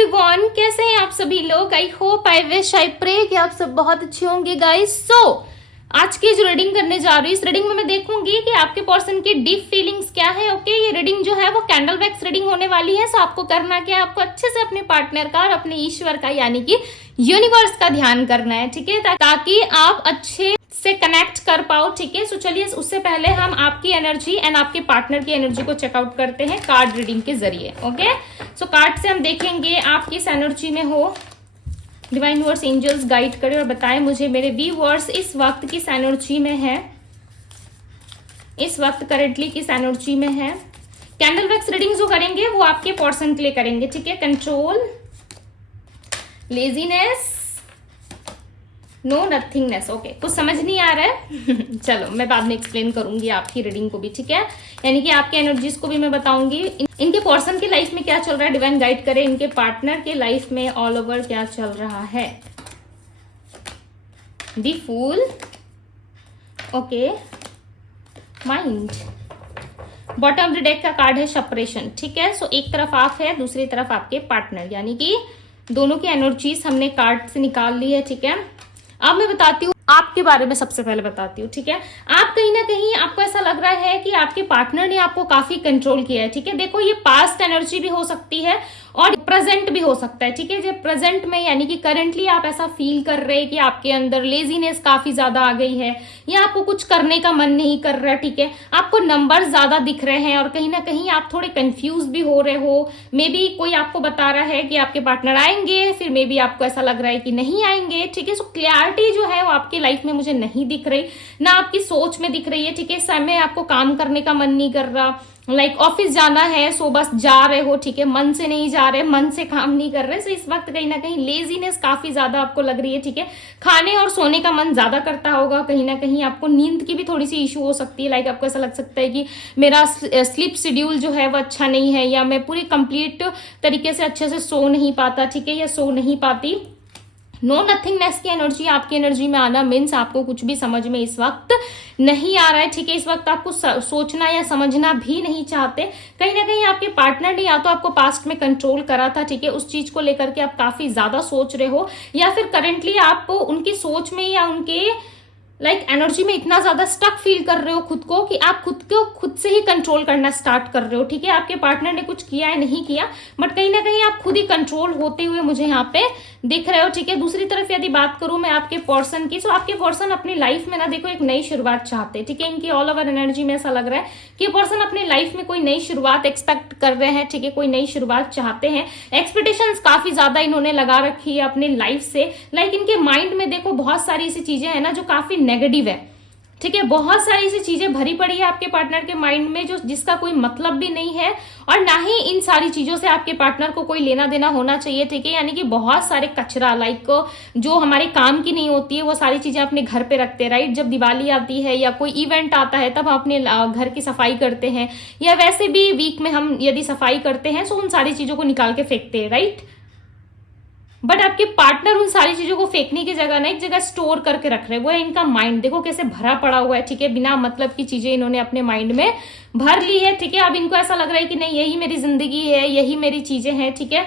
Everyone, कैसे हैं आप सभी लोग। I hope, I wish, I pray कि आप सब बहुत अच्छे होंगे गाइस। आज की जो रीडिंग करने जा रही हूँ, इस रीडिंग में मैं देखूंगी कि आपके पर्सन की डीप फीलिंग्स क्या है। ओके, ये रीडिंग जो है वो कैंडल वैक्स रीडिंग होने वाली है। सो आपको करना क्या है, आपको अच्छे से अपने पार्टनर का और अपने ईश्वर का यानी कि यूनिवर्स का ध्यान करना है, ठीक है, ताकि आप अच्छे से कनेक्ट कर पाओ। ठीक है, सो चलिए उससे पहले हम आपकी एनर्जी एंड आपके पार्टनर की एनर्जी को चेकआउट करते हैं कार्ड रीडिंग के जरिए। ओके, सो कार्ड से हम देखेंगे आप किस एनर्जी में हो। डिवाइन वर्स एंजल्स गाइड करें और बताएं मुझे मेरे व्यूअर्स इस वक्त किस एनर्जी में है, इस वक्त करंटली किस एनर्जी में है। कैंडल वैक्स रीडिंग जो करेंगे वो आपके पर्सन के लिए करेंगे, ठीक है। Control, laziness, no nothingness. Okay, कुछ समझ नहीं आ रहा है चलो मैं बाद में एक्सप्लेन करूंगी आपकी रीडिंग को भी, ठीक है। यानी कि आपके एनर्जीज को भी मैं बताऊंगी। इनके पर्सन की लाइफ में क्या चल रहा है, डिवाइन गाइड करे। इनके पार्टनर के लाइफ में ऑल ओवर क्या चल रहा है। The fool, okay, mind. Bottom of the deck का कार्ड है सेपरेशन, ठीक है। सो एक तरफ आप है, दूसरी तरफ आपके पार्टनर, यानी कि दोनों की एनर्जीज हमने कार्ड से निकाल ली है, ठीक है। अब मैं बताती हूँ आपके बारे में, सबसे पहले बताती हूँ, ठीक है। आप कहीं ना कहीं आपको ऐसा लग रहा है कि आपके पार्टनर ने आपको काफी कंट्रोल किया है, ठीक है। देखो, ये पास्ट एनर्जी भी हो सकती है और प्रेजेंट भी हो सकता है, ठीक है। जब प्रेजेंट में यानी कि करंटली आप ऐसा फील कर रहे हैं कि आपके अंदर लेजीनेस काफी ज्यादा आ गई है या आपको कुछ करने का मन नहीं कर रहा, ठीक है। आपको नंबर ज्यादा दिख रहे हैं और कहीं ना कहीं आप थोड़े कंफ्यूज भी हो रहे हो। मे बी कोई आपको बता रहा है कि आपके पार्टनर आएंगे, फिर मे बी आपको ऐसा लग रहा है कि नहीं आएंगे, ठीक है। सो क्लैरिटी जो है वो आपकी लाइफ में मुझे नहीं दिख रही, ना आपकी सोच में दिख रही है, ठीक है। समय आपको काम करने का मन नहीं कर रहा, लाइक ऑफिस जाना है सो बस जा रहे हो, ठीक है, मन से नहीं जा रहे, मन से काम नहीं कर रहे। सो इस वक्त कहीं ना कहीं लेजीनेस काफी ज्यादा आपको लग रही है, ठीक है। खाने और सोने का मन ज्यादा करता होगा, कहीं ना कहीं आपको नींद की भी थोड़ी सी इशू हो सकती है। लाइक आपको ऐसा लग सकता है कि मेरा स्लीप शेड्यूल जो है वो अच्छा नहीं है, या मैं पूरी कंप्लीट तरीके से अच्छे से सो नहीं पाता, ठीक है, या सो नहीं पाती। नो नथिंगनेस की एनर्जी आपकी एनर्जी में आना मीन्स आपको कुछ भी समझ में इस वक्त नहीं आ रहा है, ठीक है। इस वक्त आपको सोचना या समझना भी नहीं चाहते। कहीं ना कहीं आपके पार्टनर ने या तो आपको पास्ट में कंट्रोल करा था, ठीक है, उस चीज को लेकर के आप काफी ज्यादा सोच रहे हो, या फिर करेंटली आप उनकी सोच में या उनके एनर्जी में इतना ज्यादा स्टक फील कर रहे हो खुद को कि आप खुद को खुद से ही कंट्रोल करना स्टार्ट कर रहे हो, ठीक है। आपके पार्टनर ने कुछ किया है नहीं किया, बट कहीं ना कहीं आप खुद ही कंट्रोल होते हुए मुझे यहाँ पे दिख रहे हो, ठीक है। दूसरी तरफ यदि बात करूं मैं आपके पर्सन की, तो आपके पर्सन अपनी लाइफ में ना देखो एक नई शुरुआत चाहते हैं, ठीक है। इनकी ऑल ओवर एनर्जी में ऐसा लग रहा है कि पर्सन अपनी लाइफ में कोई नई शुरुआत एक्सपेक्ट कर रहे हैं, ठीक है, कोई नई शुरुआत चाहते हैं। एक्सपेक्टेशंस काफी ज्यादा इन्होंने लगा रखी है अपने लाइफ से। इनके माइंड में देखो बहुत सारी ऐसी चीजें हैं ना जो काफी नेगेटिव है, ठीक है। बहुत सारी ऐसी चीजें भरी पड़ी है आपके पार्टनर के माइंड में जो जिसका कोई मतलब भी नहीं है, और ना ही इन सारी चीजों से आपके पार्टनर को कोई लेना देना होना चाहिए, ठीक है। यानी कि बहुत सारे कचरा जो हमारे काम की नहीं होती है वो सारी चीजें अपने घर पे रखते हैं, राइट। जब दिवाली आती है या कोई इवेंट आता है तब हम अपने घर की सफाई करते हैं, या वैसे भी वीक में हम यदि सफाई करते हैं तो उन सारी चीजों को निकाल के फेंकते हैं, राइट। बट आपके पार्टनर उन सारी चीजों को फेंकने की जगह ना एक जगह स्टोर करके रख रहे हैं। वो है इनका माइंड, देखो कैसे भरा पड़ा हुआ है, ठीक है। बिना मतलब की चीजें इन्होंने अपने माइंड में भर ली है, ठीक है। अब इनको ऐसा लग रहा है कि नहीं, यही मेरी जिंदगी है, यही मेरी चीजें हैं, ठीक है।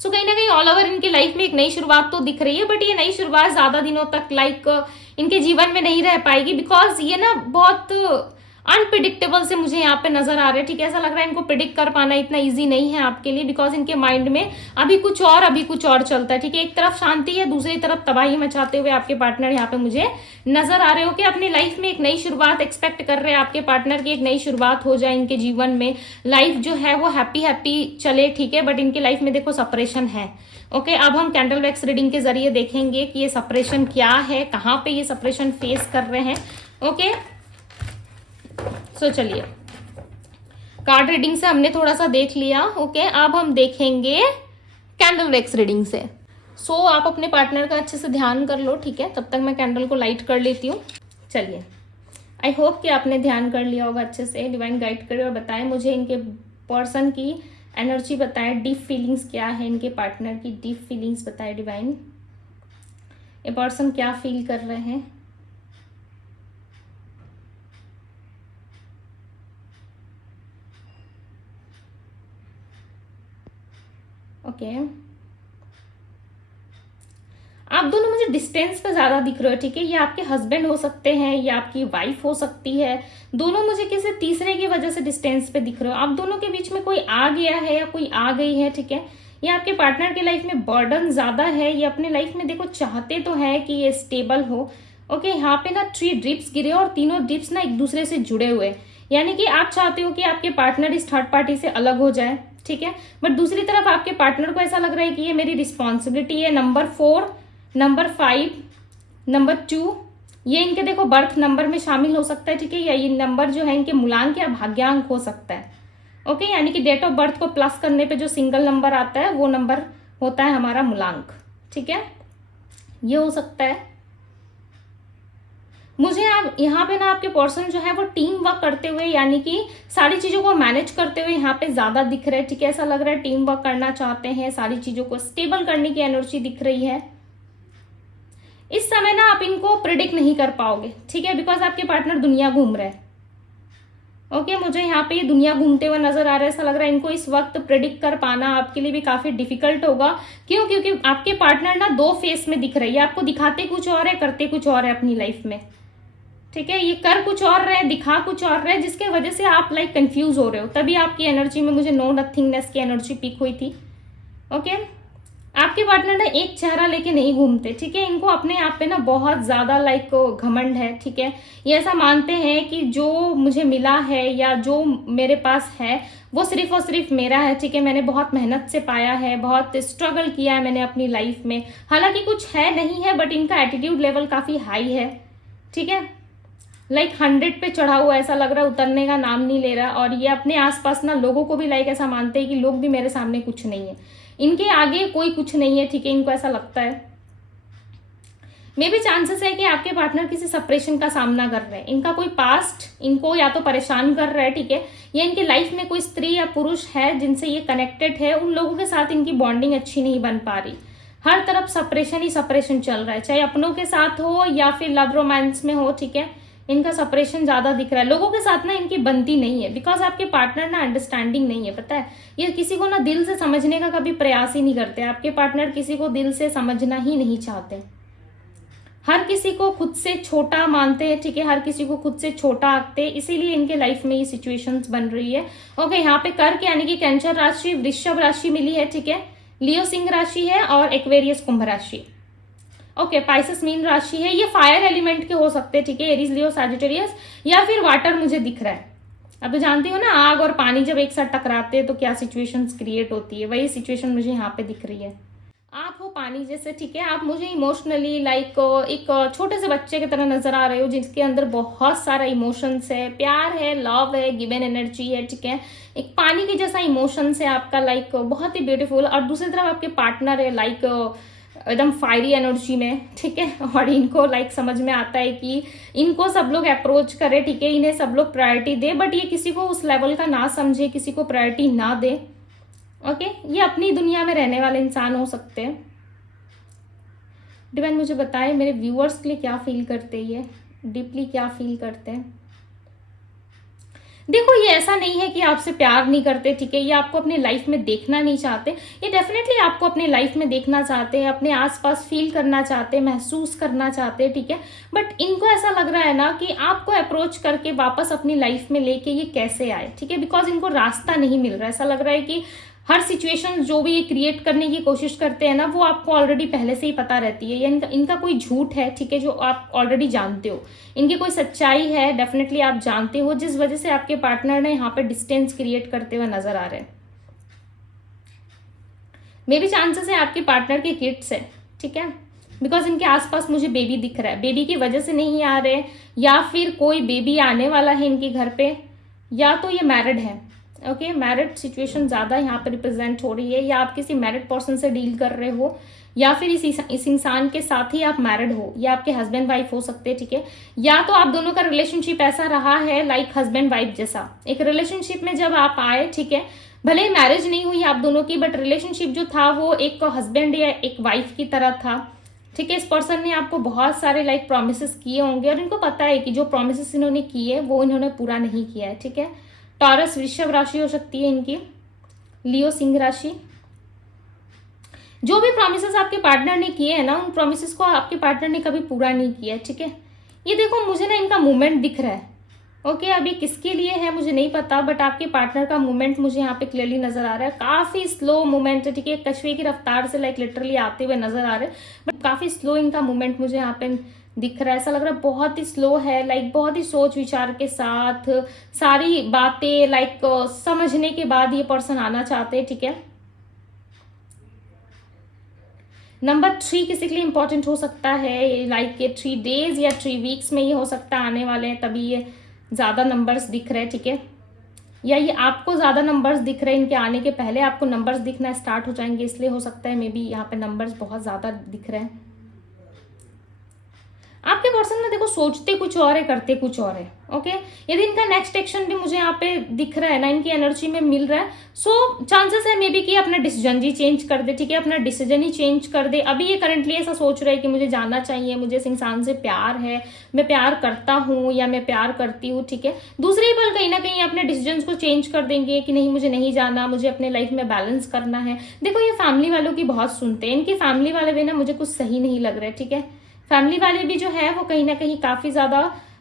सो कहीं ना कहीं ऑल ओवर इनकी लाइफ में एक नई शुरुआत तो दिख रही है, बट ये नई शुरुआत ज्यादा दिनों तक इनके जीवन में नहीं रह पाएगी, बिकॉज ये ना बहुत अनप्रिडिक्टेबल से मुझे यहाँ पे नजर आ रहे हैं, ठीक है। ऐसा लग रहा है इनको प्रिडिक्ट कर पाना इतना इजी नहीं है आपके लिए, बिकॉज इनके माइंड में अभी कुछ और चलता है, ठीक है। एक तरफ शांति है, दूसरी तरफ तबाही मचाते हुए आपके पार्टनर यहाँ पे मुझे नजर आ रहे हो कि अपनी लाइफ में एक नई शुरुआत एक्सपेक्ट कर रहे हैं आपके पार्टनर की, एक नई शुरुआत हो जाए इनके जीवन में, लाइफ जो है वो हैप्पी हैप्पी चले, ठीक है। बट इनकी लाइफ में देखो सेपरेशन है। ओके, अब हम कैंडल वैक्स रीडिंग के जरिए देखेंगे कि ये सेपरेशन क्या है, कहाँ पे ये सेपरेशन फेस कर रहे हैं। ओके, सो चलिए, कार्ड रीडिंग से हमने थोड़ा सा देख लिया। ओके, अब हम देखेंगे कैंडल वैक्स रीडिंग से। सो आप अपने पार्टनर का अच्छे से ध्यान कर लो, ठीक है। तब तक मैं कैंडल को लाइट कर लेती हूँ। चलिए, आई होप कि आपने ध्यान कर लिया होगा अच्छे से। डिवाइन गाइड करे और बताएं मुझे इनके पर्सन की एनर्जी, बताएं डीप फीलिंग्स क्या है, इनके पार्टनर की डीप फीलिंग्स बताएं डिवाइन। ये पर्सन क्या फील कर रहे हैं। ओके, आप दोनों मुझे डिस्टेंस पे ज्यादा दिख रहे हो, ठीक है। ये आपके हस्बैंड हो सकते हैं या आपकी वाइफ हो सकती है, दोनों मुझे किसी तीसरे की वजह से डिस्टेंस पे दिख रहे हो। आप दोनों के बीच में कोई आ गया है या कोई आ गई है, ठीक है। ये आपके पार्टनर की लाइफ में बर्डन ज्यादा है, ये अपने लाइफ में देखो चाहते तो है कि ये स्टेबल हो। ओके, यहाँ पे ना 3 ड्रिप्स गिरे और तीनों ड्रिप्स ना एक दूसरे से जुड़े हुए, यानी कि आप चाहते हो कि आपके पार्टनर इस थर्ड पार्टी से अलग हो जाए, ठीक है। बट दूसरी तरफ आपके पार्टनर को ऐसा लग रहा है कि ये मेरी रिस्पॉन्सिबिलिटी है। नंबर 4, नंबर 5, नंबर 2, ये इनके देखो बर्थ नंबर में शामिल हो सकता है, ठीक है। या ये नंबर जो है इनके मूलांक या भाग्यांक हो सकता है। ओके, यानी कि डेट ऑफ बर्थ को प्लस करने पे जो सिंगल नंबर आता है वो नंबर होता है हमारा मूलांक, ठीक है। ये हो सकता है। मुझे आप यहाँ पे ना आपके पर्सन जो है वो टीम वर्क करते हुए, यानी कि सारी चीजों को मैनेज करते हुए यहाँ पे ज्यादा दिख रहे हैं, ठीक है। ऐसा लग रहा है टीम वर्क करना चाहते हैं, सारी चीजों को स्टेबल करने की एनर्जी दिख रही है। इस समय ना आप इनको प्रिडिक्ट नहीं कर पाओगे, ठीक है, बिकॉज आपके पार्टनर दुनिया घूम रहे हैं। ओके, मुझे यहाँ पे ये दुनिया घूमते हुए नजर आ रहा है। ऐसा लग रहा है इनको इस वक्त प्रिडिक्ट कर पाना आपके लिए भी काफी डिफिकल्ट होगा। क्यों? क्योंकि आपके पार्टनर ना 2 फेस में दिख रही है, आपको दिखाते कुछ और है, करते कुछ और है अपनी लाइफ में, ठीक है। ये कर कुछ और रहे, दिखा कुछ और रहे, जिसके वजह से आप लाइक कंफ्यूज हो रहे हो। तभी आपकी एनर्जी में मुझे नो नथिंगनेस की एनर्जी पिक हुई थी। ओके, आपके पार्टनर ना एक चेहरा लेके नहीं घूमते, ठीक है। इनको अपने आप पे ना बहुत ज्यादा लाइक घमंड है, ठीक है। ये ऐसा मानते हैं कि जो मुझे मिला है या जो मेरे पास है वो सिर्फ और सिर्फ मेरा है, ठीक है। मैंने बहुत मेहनत से पाया है, बहुत स्ट्रगल किया है मैंने अपनी लाइफ में। हालांकि कुछ है नहीं है, बट इनका एटीट्यूड लेवल काफी हाई है, ठीक है। लाइक 100 पे चढ़ा हुआ, ऐसा लग रहा है उतरने का नाम नहीं ले रहा। और ये अपने आसपास ना लोगों को भी लाइक ऐसा मानते हैं कि लोग भी मेरे सामने कुछ नहीं है, इनके आगे कोई कुछ नहीं है, ठीक है। इनको ऐसा लगता है। मे भी चांसेस है कि आपके पार्टनर किसी सेपरेशन का सामना कर रहे हैं। इनका कोई पास्ट इनको या तो परेशान कर रहा है, ठीक है, या इनकी लाइफ में कोई स्त्री या पुरुष है जिनसे ये कनेक्टेड है, उन लोगों के साथ इनकी बॉन्डिंग अच्छी नहीं बन पा रही। हर तरफ सेपरेशन ही सेपरेशन चल रहा है, चाहे अपनों के साथ हो या फिर लव रोमांस में हो, ठीक है। इनका सेपरेशन ज्यादा दिख रहा है। लोगों के साथ ना इनकी बनती नहीं है, बिकॉज आपके पार्टनर ना अंडरस्टैंडिंग नहीं है, पता है। ये किसी को ना दिल से समझने का कभी प्रयास ही नहीं करते। आपके पार्टनर किसी को दिल से समझना ही नहीं चाहते। हर किसी को खुद से छोटा मानते हैं, ठीक है। हर किसी को खुद से छोटा आंकते हैं, इसीलिए इनके लाइफ में ये सिचुएशंस बन रही है। ओके, यहाँ पे कर्क यानी कि कैंसर राशि, वृषभ राशि मिली है, ठीक है। लियो सिंह राशि है और एक्वेरियस कुंभ राशि। ओके, पाइसेस मीन राशि है। ये फायर एलिमेंट के हो सकते हैं, ठीक है। एरीज, लियो, सैजिटेरियस या फिर वाटर मुझे दिख रहा है। अब तो जानती हो ना, आग और पानी जब एक साथ टकराते हैं तो क्या सिचुएशंस क्रिएट होती है, वही सिचुएशन मुझे यहाँ पे दिख रही है। आप हो पानी जैसे, ठीक है। आप मुझे इमोशनली लाइक एक छोटे से बच्चे की तरह नजर आ रहे हो, जिसके अंदर बहुत सारा इमोशंस है, प्यार है, लव है, गिवन एनर्जी है, ठीक है। एक पानी के जैसा इमोशंस है आपका, लाइक बहुत ही ब्यूटीफुल। और दूसरी तरफ आपके पार्टनर है लाइक एकदम फायरी एनर्जी में, ठीक है। और इनको लाइक समझ में आता है कि इनको सब लोग अप्रोच करे, ठीक है, इन्हें सब लोग प्रायोरिटी दे, बट ये किसी को उस लेवल का ना समझे, किसी को प्रायोरिटी ना दे। ओके, ये अपनी दुनिया में रहने वाले इंसान हो सकते हैं। डिवाइन मुझे बताए मेरे व्यूअर्स के लिए क्या फील करते हैं, ये डीपली क्या फील करते हैं। देखो, ये ऐसा नहीं है कि आपसे प्यार नहीं करते, ठीक है। ये आपको अपनी लाइफ में देखना नहीं चाहते। ये डेफिनेटली आपको अपनी लाइफ में देखना चाहते हैं, अपने आसपास फील करना चाहते हैं, महसूस करना चाहते हैं, ठीक है। बट इनको ऐसा लग रहा है ना कि आपको अप्रोच करके वापस अपनी लाइफ में लेके ये कैसे आए, ठीक है। बिकॉज इनको रास्ता नहीं मिल रहा। ऐसा लग रहा है कि हर सिचुएशन जो भी ये क्रिएट करने की कोशिश करते हैं ना, वो आपको ऑलरेडी पहले से ही पता रहती है। या इनका कोई झूठ है, ठीक है, जो आप ऑलरेडी जानते हो। इनकी कोई सच्चाई है, डेफिनेटली आप जानते हो, जिस वजह से आपके पार्टनर ने यहाँ पे डिस्टेंस क्रिएट करते हुए नजर आ रहे हैं। मे भी चांसेस है आपके पार्टनर के किड्स है, ठीक है, बिकॉज इनके आसपास मुझे बेबी दिख रहा है। बेबी की वजह से नहीं आ रहे, या फिर कोई बेबी आने वाला है इनके घर पे, या तो ये मैरिड है। ओके, मैरिड सिचुएशन ज्यादा यहाँ पे रिप्रेजेंट हो रही है, या आप किसी मैरिड पर्सन से डील कर रहे हो, या फिर इस इंसान के साथ ही आप मैरिड हो, या आपके हस्बैंड वाइफ हो सकते हैं, ठीक है। या तो आप दोनों का रिलेशनशिप ऐसा रहा है लाइक हस्बैंड वाइफ जैसा। एक रिलेशनशिप में जब आप आए, ठीक है, भले ही मैरिज नहीं हुई आप दोनों की, बट रिलेशनशिप जो था वो एक हस्बैंड या एक वाइफ की तरह था, ठीक है। इस पर्सन ने आपको बहुत सारे लाइक प्रोमिसेस किए होंगे, और इनको पता है कि जो प्रोमिसेस इन्होंने किए वो इन्होंने पूरा नहीं किया है, ठीक है। टॉरस वृषभ राशि हो सकती है इनकी, लियो सिंह राशि, जो भी प्रॉमिसेस आपके पार्टनर ने किए हैं ना, उन प्रॉमिसेस को आपके पार्टनर ने कभी पूरा नहीं किया है, ठीक है। ये देखो मुझे ना इनका मूवमेंट दिख रहा है, ओके। अभी किसके लिए है मुझे नहीं पता, बट आपके पार्टनर का मूवमेंट मुझे यहाँ पे क्लियरली नजर आ रहा है। काफी स्लो मूवमेंट है, ठीक है। कछुए की रफ्तार से लाइक लिटरली आते हुए नजर आ रहे हैं, बट काफी स्लो इनका मूवमेंट मुझे यहाँ पे दिख रहा है। ऐसा लग रहा है बहुत ही स्लो है, लाइक बहुत ही सोच विचार के साथ सारी बातें लाइक समझने के बाद ये पर्सन आना चाहते हैं, ठीक है। नंबर 3 किसी के लिए इंपॉर्टेंट हो सकता है, लाइक ये 3 डेज या 3 वीक्स में ये हो सकता है आने वाले हैं, तभी ये ज्यादा नंबर्स दिख रहे हैं, ठीक है। या ये आपको ज्यादा नंबर्स दिख रहे हैं, इनके आने के पहले आपको नंबर्स दिखना स्टार्ट हो जाएंगे, इसलिए हो सकता है मे बी यहाँ पे नंबर्स बहुत ज्यादा दिख रहे हैं। आपके पर्सन ना देखो सोचते कुछ और है, करते कुछ और है, ओके। यदि इनका नेक्स्ट एक्शन भी मुझे यहाँ पे दिख रहा है ना, इनकी एनर्जी में मिल रहा है, सो चांसेस है मे बी कि अपना डिसीजन ही चेंज कर दे, ठीक है। अपना डिसीजन ही चेंज कर दे। अभी ये करंटली ऐसा सोच रहा है कि मुझे जाना चाहिए, मुझे इस इंसान से प्यार है, मैं प्यार करता हूँ या मैं प्यार करती हूँ, ठीक है। दूसरे पल कहीं ना कहीं अपने डिसीजन को चेंज कर देंगे कि नहीं मुझे नहीं जाना, मुझे अपने लाइफ में बैलेंस करना है। देखो ये फैमिली वालों की बहुत सुनते हैं, इनकी फैमिली वाले भी ना मुझे कुछ सही नहीं लग रहे, ठीक है। फैमिली वाले भी जो है वो कहीं ना कहीं काफी ज्यादा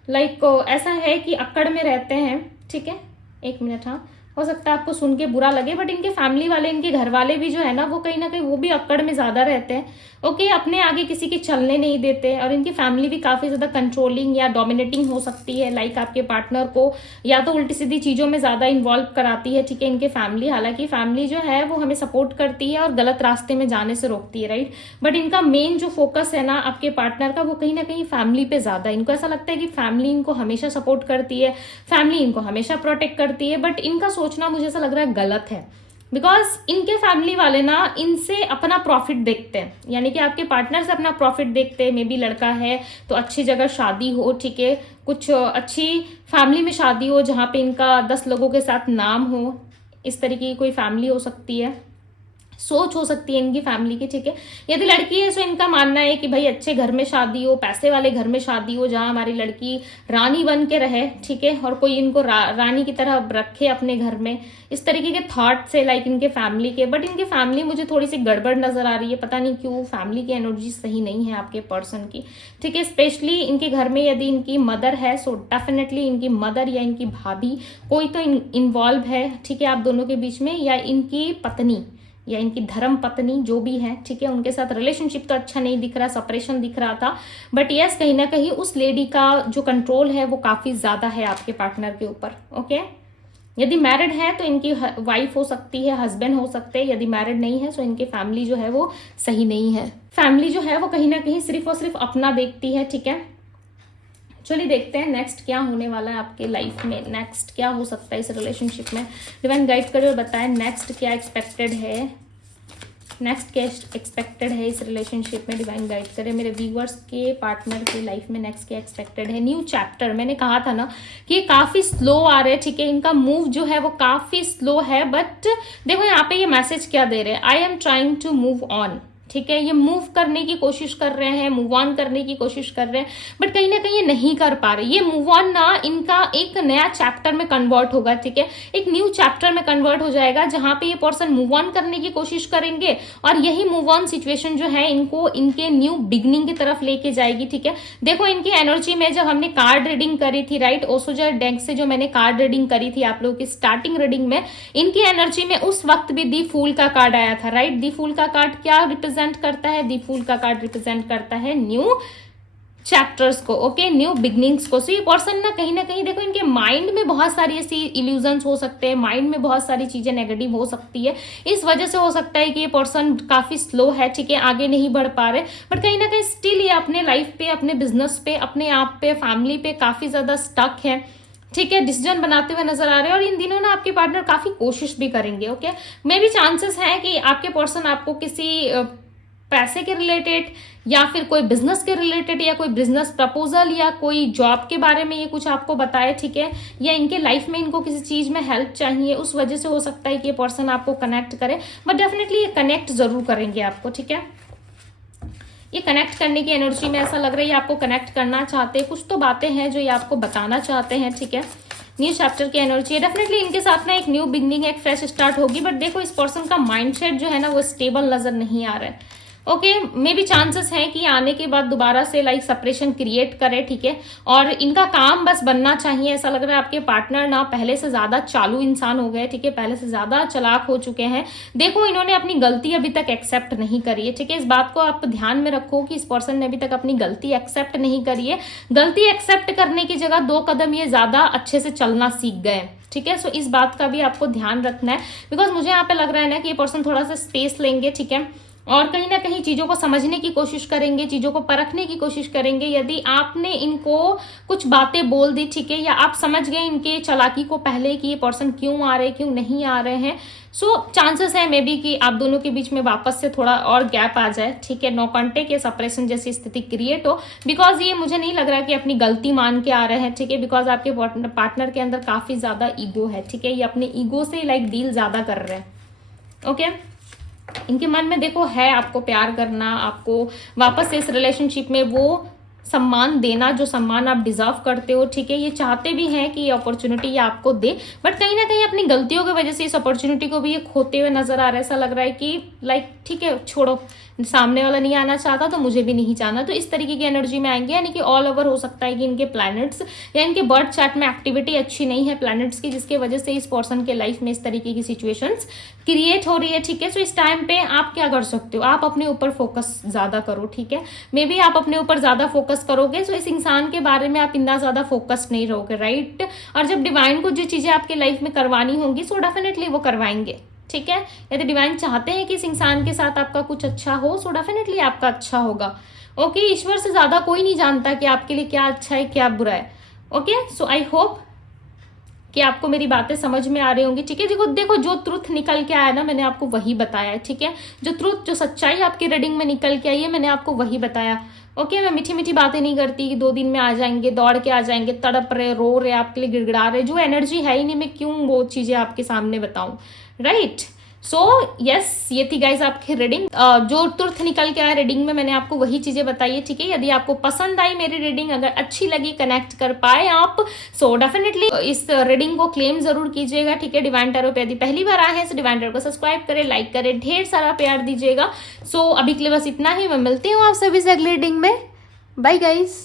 लाइक ऐसा है कि अक्कड़ में रहते हैं, ठीक है। एक मिनट, हाँ हो सकता है आपको सुन के बुरा लगे, बट इनके फैमिली वाले, इनके घर वाले भी जो है ना वो कहीं ना कहीं वो भी अक्कड़ में ज्यादा रहते हैं, ओके। अपने आगे किसी के चलने नहीं देते, और इनकी फैमिली भी काफी ज्यादा कंट्रोलिंग या डोमिनेटिंग हो सकती है, लाइक आपके पार्टनर को या तो उल्टी सीधी चीजों में ज्यादा इन्वॉल्व कराती है, ठीक है। इनके फैमिली, हालांकि फैमिली जो है वो हमें सपोर्ट करती है और गलत रास्ते में जाने से रोकती है, राइट। बट इनका मेन जो फोकस है ना आपके पार्टनर का, वो कहीं ना कहीं फैमिली पे ज्यादा। इनको ऐसा लगता है कि फैमिली इनको हमेशा सपोर्ट करती है, फैमिली इनको हमेशा प्रोटेक्ट करती है, बट इनका सोचना मुझे ऐसा लग रहा है गलत है। बिकॉज इनके फैमिली वाले ना इनसे अपना प्रॉफिट देखते हैं, यानी कि आपके पार्टनर से अपना प्रॉफिट देखते हैं। मे बी लड़का है तो अच्छी जगह शादी हो, ठीक है, कुछ अच्छी फैमिली में शादी हो जहां पे इनका 10 लोगों के साथ नाम हो, इस तरीके की कोई फैमिली हो सकती है, सोच हो सकती है इनकी फैमिली की, ठीक है। यदि लड़की है तो इनका मानना है कि भाई अच्छे घर में शादी हो, पैसे वाले घर में शादी हो, जहां हमारी लड़की रानी बन के रहे, ठीक है, और कोई इनको रानी की तरह रखे अपने घर में। इस तरीके के थॉट्स है लाइक इनके फैमिली के। बट इनकी फैमिली मुझे थोड़ी सी गड़बड़ नजर आ रही है, पता नहीं क्यों फैमिली की एनर्जी सही नहीं है आपके पर्सन की, ठीक है। स्पेशली इनके घर में यदि इनकी मदर है, सो डेफिनेटली इनकी मदर या इनकी भाभी कोई तो इन्वॉल्व है, ठीक है, आप दोनों के बीच में, या इनकी पत्नी या इनकी धर्म पत्नी जो भी है, ठीक है, उनके साथ रिलेशनशिप तो अच्छा नहीं दिख रहा, सेपरेशन दिख रहा था। बट यस कहीं ना कहीं उस लेडी का जो कंट्रोल है वो काफी ज्यादा है आपके पार्टनर के ऊपर, ओके। यदि मैरिड है तो इनकी वाइफ हो सकती है, हस्बैंड हो सकते हैं। यदि मैरिड नहीं है तो इनकी फैमिली जो है वो सही नहीं है। फैमिली जो है वो कहीं ना कहीं सिर्फ और सिर्फ अपना देखती है, ठीक है। चलिए देखते हैं नेक्स्ट क्या होने वाला है आपके लाइफ में, नेक्स्ट क्या हो सकता है इस रिलेशनशिप में। डिवाइन गाइड करिए और बताएं नेक्स्ट क्या एक्सपेक्टेड है, नेक्स्ट क्या एक्सपेक्टेड है इस रिलेशनशिप में। डिवाइन गाइड करे मेरे व्यूअर्स के पार्टनर की लाइफ में नेक्स्ट क्या एक्सपेक्टेड है। न्यू चैप्टर, मैंने कहा था ना कि ये काफी स्लो आ रहे हैं, ठीक है, इनका मूव जो है वो काफी स्लो है। बट देखो यहाँ पे ये मैसेज क्या दे रहे हैं, I am trying to move on, ठीक है। ये मूव करने की कोशिश कर रहे हैं, मूव ऑन करने की कोशिश कर रहे हैं, बट कहीं ना कहीं ये नहीं कर पा रहे। ये मूव ऑन ना इनका एक नया चैप्टर में कन्वर्ट होगा, ठीक है, एक न्यू चैप्टर में कन्वर्ट हो जाएगा जहां पे ये पर्सन मूव ऑन करने की कोशिश करेंगे, और यही मूव ऑन सिचुएशन जो है इनको इनके न्यू बिगनिंग की तरफ लेके जाएगी, ठीक है। देखो इनकी एनर्जी में जब हमने कार्ड रीडिंग करी थी, राइट, ओसोजर डेक से जो मैंने कार्ड रीडिंग करी थी आप लोगों की स्टार्टिंग रीडिंग में, इनकी एनर्जी में उस वक्त भी दी फूल का कार्ड आया था, राइट। दी फूल का कार्ड क्या रिप्रेजेंट करता है, दी फूल का कार्ड रिप्रेजेंट करता है न्यू चैप्टर्स को, ओके, न्यू बिगनिंग्स को। सो ये पर्सन ना कहीं देखो इनके माइंड में बहुत सारी ऐसी इल्यूजन्स हो सकते हैं, माइंड में बहुत सारी चीजें नेगेटिव हो सकती है। इस वजह से हो सकता है कि ये पर्सन काफी स्लो है, ठीक है, आगे नहीं बढ़ पा रहे, बट कहीं ना कहीं स्टिल ये अपने लाइफ पे, अपने बिजनेस पे, अपने आप पे, फैमिली पे काफी ज्यादा स्टक है, ठीक है, डिसीजन बनाते हुए नजर आ रहे हैं। और इन दिनों ना आपके पार्टनर काफी कोशिश भी करेंगे, ओके। मे भी चांसेस है कि आपके पर्सन आपको किसी पैसे के रिलेटेड या फिर कोई बिजनेस के रिलेटेड या कोई बिजनेस प्रपोजल या कोई जॉब के बारे में ये कुछ आपको बताए, ठीक है, या इनके लाइफ में इनको किसी चीज में हेल्प चाहिए, उस वजह से हो सकता है कि ये पर्सन आपको कनेक्ट करे। बट डेफिनेटली ये कनेक्ट जरूर करेंगे आपको, ठीक है। ये कनेक्ट करने की एनर्जी में ऐसा लग रहा है ये आपको कनेक्ट करना चाहते हैं, कुछ तो बातें हैं जो ये आपको बताना चाहते हैं, ठीक है। न्यू चैप्टर की एनर्जी है। डेफिनेटली इनके साथ ना एक न्यू बिगनिंग, एक फ्रेश स्टार्ट होगी, बट देखो इस पर्सन का माइंडसेट जो है ना वो स्टेबल नजर नहीं आ रहा है। ओके, मे भी चांसेस है कि आने के बाद दोबारा से लाइक सेपरेशन क्रिएट करे, ठीक है। और इनका काम बस बनना चाहिए, ऐसा लग रहा है आपके पार्टनर ना पहले से ज्यादा चालू इंसान हो गए, ठीक है, पहले से ज्यादा चालाक हो चुके हैं। देखो इन्होंने अपनी गलती अभी तक एक्सेप्ट नहीं करी है, ठीक है। इस बात को आप ध्यान में रखो कि इस पर्सन ने अभी तक अपनी गलती एक्सेप्ट नहीं करी है। गलती एक्सेप्ट करने की जगह 2 कदम ये ज्यादा अच्छे से चलना सीख गए, ठीक है। सो इस बात का भी आपको ध्यान रखना है, बिकॉज मुझे यहाँ पे लग रहा है ना कि ये पर्सन थोड़ा सा स्पेस लेंगे, ठीक है, और कहीं ना कहीं चीजों को समझने की कोशिश करेंगे, चीजों को परखने की कोशिश करेंगे। यदि आपने इनको कुछ बातें बोल दी, ठीक है, या आप समझ गए इनके चालाकी को पहले कि ये पर्सन क्यों आ रहे, क्यों नहीं आ रहे हैं, सो चांसेस है मे बी कि आप दोनों के बीच में वापस से थोड़ा और गैप आ जाए, ठीक है, नो कॉन्टेक्ट या सेपरेशन जैसी स्थिति क्रिएट हो। बिकॉज ये मुझे नहीं लग रहा कि अपनी गलती मान के आ रहे हैं, ठीक है, बिकॉज आपके पार्टनर के अंदर काफी ज्यादा ईगो है, ठीक है, ये अपने ईगो से लाइक डील ज्यादा कर रहे हैं। ओके, इनके मन में देखो है आपको प्यार करना, आपको वापस से इस रिलेशनशिप में वो सम्मान देना जो सम्मान आप डिजर्व करते हो, ठीक है। ये चाहते भी हैं कि ये अपॉर्चुनिटी ये आपको दे, बट कहीं ना कहीं अपनी गलतियों की वजह से इस अपॉर्चुनिटी को भी ये खोते हुए नजर आ रहा है। ऐसा लग रहा है कि लाइक ठीक है छोड़ो, सामने वाला नहीं आना चाहता तो मुझे भी नहीं चाहना, तो इस तरीके की एनर्जी में आएंगे। यानी कि ऑल ओवर हो सकता है कि इनके प्लैनेट्स या इनके बर्थ चार्ट में एक्टिविटी अच्छी नहीं है प्लैनेट्स की, जिसकी वजह से इस पर्सन के लाइफ में इस तरीके की सिचुएशंस क्रिएट हो रही है, ठीक है। सो इस टाइम पे आप क्या कर सकते हो, आप अपने ऊपर फोकस ज्यादा करो, ठीक है। मे बी आप अपने ऊपर ज्यादा फोकस करोगे तो इस इंसान के बारे में आप इतना ज्यादा फोकस नहीं रहोगे, राइट। और जब डिवाइन को जो चीजें आपके लाइफ में करवानी होंगी सो डेफिनेटली वो करवाएंगे, ठीक है। यदि डिवाइन चाहते हैं कि इस इंसान के साथ आपका कुछ अच्छा हो सो डेफिनेटली आपका अच्छा होगा। ओके, ईश्वर से ज्यादा कोई नहीं जानता कि आपके लिए क्या अच्छा है क्या बुरा है। ओके, सो आई होप कि आपको मेरी बातें समझ में आ रही होंगी, ठीक है। देखो जो ट्रुथ निकल के आया ना मैंने आपको वही बताया है, ठीक है। जो ट्रुथ, जो सच्चाई आपकी रीडिंग में निकल के आई है मैंने आपको वही बताया। ओके, मैं मीठी मीठी बातें नहीं करती कि 2 दिन में आ जाएंगे, दौड़ के आ जाएंगे, तड़प रहे, रो रहे, आपके लिए गिड़गिड़ा रहे। जो एनर्जी है ही नहीं, मैं क्यों वो चीजें आपके सामने बताऊं, राइट। सो यस, ये थी गाइज आपकी रीडिंग। जो ट्रुथ निकल के आया रीडिंग में मैंने आपको वही चीजें बताई है, ठीक है। यदि आपको पसंद आई मेरी रीडिंग, अगर अच्छी लगी, कनेक्ट कर पाए आप, सो डेफिनेटली इस रीडिंग को क्लेम जरूर कीजिएगा, ठीक है। डिवाइन टैरो पे यदि पहली बार आए हैं तो डिवाइन टैरो को सब्सक्राइब करें, लाइक करें, ढेर सारा प्यार दीजिएगा। सो अभी के लिए बस इतना ही, मैं मिलती हूँ आप सभी से अगली रीडिंग में। Bye guys.